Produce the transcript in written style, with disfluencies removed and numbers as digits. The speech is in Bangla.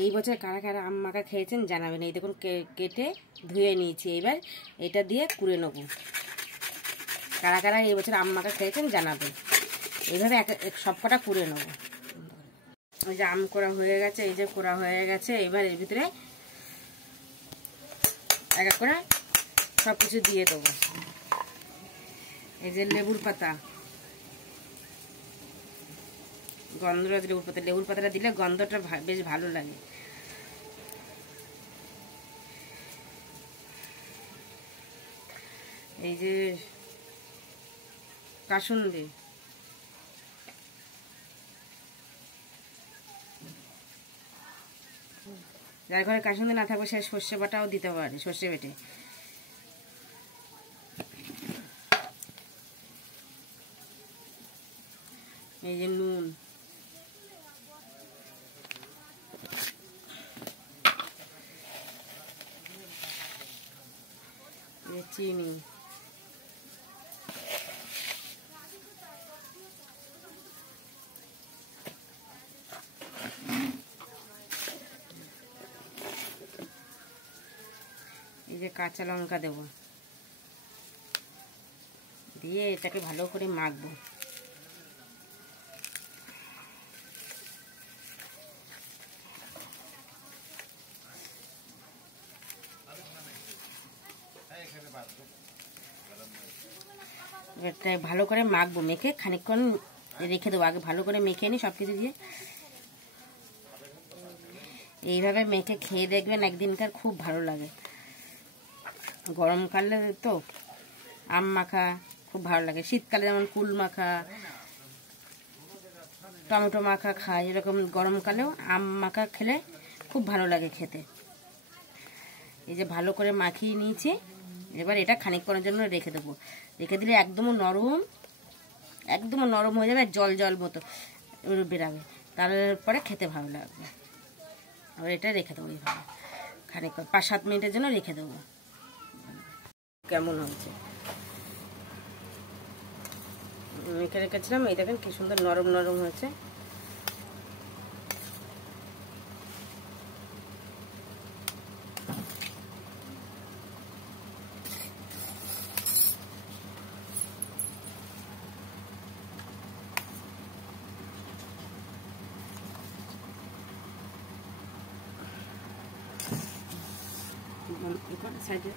এই বছর কারা কারা আম মাখা খেয়েছেন জানাবেন। এই দেখুন কেটে ধুয়ে নিয়েছি, এবার এটা দিয়ে কুড়ে নেব। কারা কারা এই বছর আম মাখা খেয়েছেন জানাবেন। এইভাবে সব কটা কুড়ে নেব। ওই যে আম কোড়া হয়ে গেছে, এই যে কোড়া হয়ে গেছে। এবার এর ভিতরে এক এক করে সব কিছু দিয়ে দেবো। এই যে লেবুর পাতা, গন্ধরাজ লেবুর পাতা, লেবুর পাতাটা দিলে গন্ধটা বেশ ভালো লাগে। এই যে কাসুন্দি, যার ঘরে কাসুন্দি না থাকবে সে সর্ষে বাটাও দিতে পারে, সর্ষে বেটে। এই যে নুন, চিনি, এই যে কাঁচা লঙ্কা দেব, দিয়ে এটাকে ভালো করে মাখবো। এটা ভালো করে মাখবো, মেখে খানিকক্ষণ রেখে দেবো। আগে ভালো করে মেখে নিই সব কিছু দিয়ে। এইভাবে মেখে খেয়ে দেখবেন একদিনকার, খুব ভালো লাগে। গরমকালে তো আম মাখা খুব ভালো লাগে। শীতকালে যেমন কুল মাখা, টমেটো মাখা খায়, এরকম গরমকালেও আম মাখা খেলে খুব ভালো লাগে খেতে। এই যে ভালো করে মাখিয়ে নিয়েছি, এবার এটা খানিকক্ষণের জন্য রেখে দেবো। রেখে দিলে একদম নরম হয়ে যাবে, জল জল মতো বেরাবে। তারপরে খেতে ভালো লাগবে। আবার এটা রেখে দেবো এইভাবে খানিকক্ষণ, 5-7 মিনিটের জন্য রেখে দেবো। কেমন হয়েছে মেখে রেখেছিলাম, এই দেখেন কি সুন্দর নরম নরম হয়েছে। সাইডে